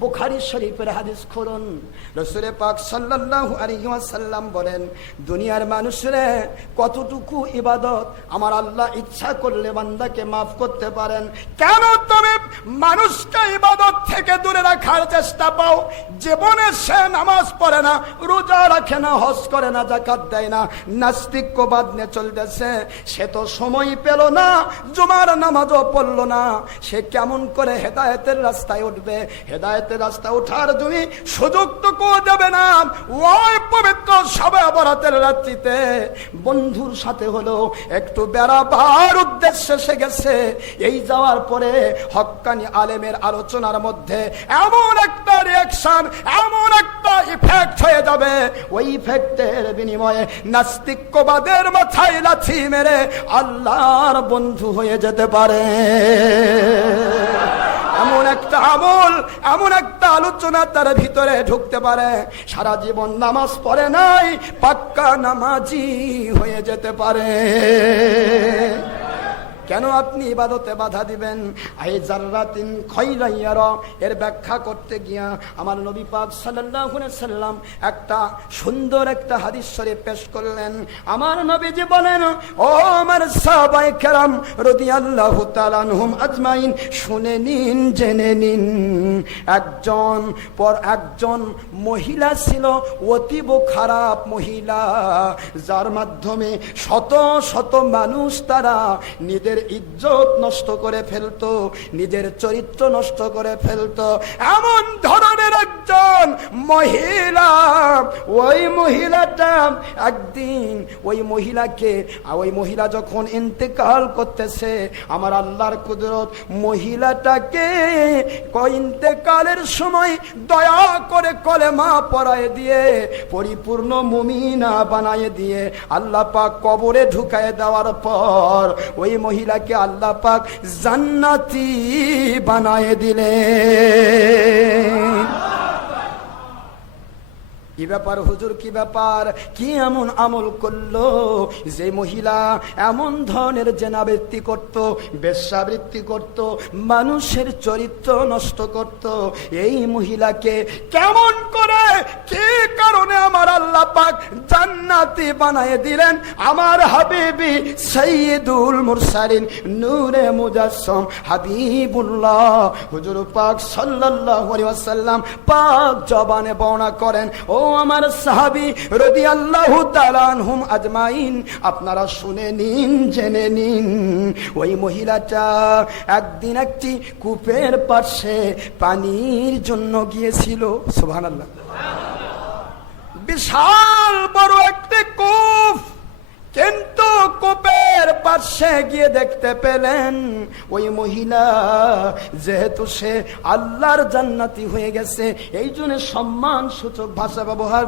বুখারী শরীফের হাদিস খুলুন। রাসূল পাক সাল্লাল্লাহু আলাইহি ওয়াসাল্লাম বলেন, দুনিয়ার মানুষেরা কতটুকু ইবাদত আমার আল্লাহ ইচ্ছা করলে বান্দাকে মাফ করতে পারেন। কেন তুমি মানুষকে ইবাদত থেকে দূরে রাখার চেষ্টা পাও? জীবনে সে নামাজ পড়ে না, রোজা রাখে না, হজ করে না, যাকাত দেয় না, নাস্তিক্যবাদ নিয়ে চলতেছে, সে তো সময় পেল না, জুমার নামাজও পড়ল না, সে কেমন করে হেদায়েতের রাস্তায় উঠবে? হেদায়েতের রাস্তায় ওঠার তুমি সুযোগটুকু দেবে না। ওই পবিত্র শবে বরাতের রাত্রিতে বন্ধুর সাথে হলো একটু বেড়াবার উদ্দেশ্যে সে গেছে। এই যাওয়ার পরে হক্কানি আলেমের আলোচনার মধ্যে এমন একটা রিঅ্যাকশন, এমন একটা ইফেক্ট হয়ে যাবে, ওই ইফেক্টের বিনিময়ে নাস্তিক্যবাদের মাথায় লাথি মেরে আল্লাহর বন্ধু হয়ে যেতে পারে। এমন একটা আমল, এমন একটা আলোচনা তার ভিতরে ঢুকতে পারে, সারা জীবন নামাজ পড়ে নাই, পাক্কা নামাজি হয়ে যেতে পারে। কেন আপনি ইবাদতে বাধা দিবেন? আই জাররাতিন খায়রান ইয়ারা, এর ব্যাখ্যা করতে গিয়া আমার নবী পাক সাল্লাল্লাহু আলাইহি সাল্লাম একটা সুন্দর একটা হাদিস শরীফ পেশ করলেন। আমার নবীজি বলেন, ও আমার সাহাবায়ে কেরাম রাদিয়াল্লাহু তাআলা আনহুম আজমাইন, শুনে নিন, জেনে নিন। একজন মহিলা ছিল, অতীব খারাপ মহিলা, যার মাধ্যমে শত শত মানুষ তারা নিজের ইজ্জত নষ্ট করে ফেলতো, নিজের চরিত্র নষ্ট করে ফেলতো। এমন ধরনের একজন মহিলা, ওই মহিলাটা একদিন ওই মহিলা যখন ইন্তেকাল করতেছে, আমার আল্লাহর কুদরত মহিলাটাকে ইন্তেকালের সময় দয়া করে কলেমা পড়ায় দিয়ে পরিপূর্ণ মুমিনা বানায় দিয়ে আল্লাহ পাক কবরে ঢুকায় দেওয়ার পর ওই মহিলাকে আল্লাহ পাক জান্নাতি বানায় দিলেন। কি ব্যাপার হুজুর, কি ব্যাপার? কি এমন আমল করলো যে মহিলা এমন ধরনের জেনাবৃত্তি করত, বেশ্যাবৃত্তি করত, মানুষের চরিত্র নষ্ট করত? এই মহিলাকে কেমন করে, কি কারণে আমার আল্লাহ পাক জান্নাতি বানায় দিলেন? আমার হাবিবি সাইয়্যিদুল মুরসালিন নূরে মুজাসসাম হাবিবুল্লাহ হুজুর পাক সাল্লাল্লাহু আলাইহি ওয়াসাল্লাম পাক জবানে বর্ণনা করেন। ও আমার সাহাবী রাদিয়াল্লাহু তাআলা আনহুম আজমাইন, আপনারা শুনে নিন, জেনে নিন। ওই মহিলাটা একদিন একটি কূপের পাশে পানির জন্য গিয়েছিল। সুবহানাল্লাহ। বিশাল বড় একটি কূপ, কিন্তু কূপের পাশে গিয়ে দেখতে পেলেন ওই মহিলা যেহেতু সে আল্লাহর জান্নাতি হয়ে গেছে, এই জন্য সম্মান সূচক ভাষা ব্যবহার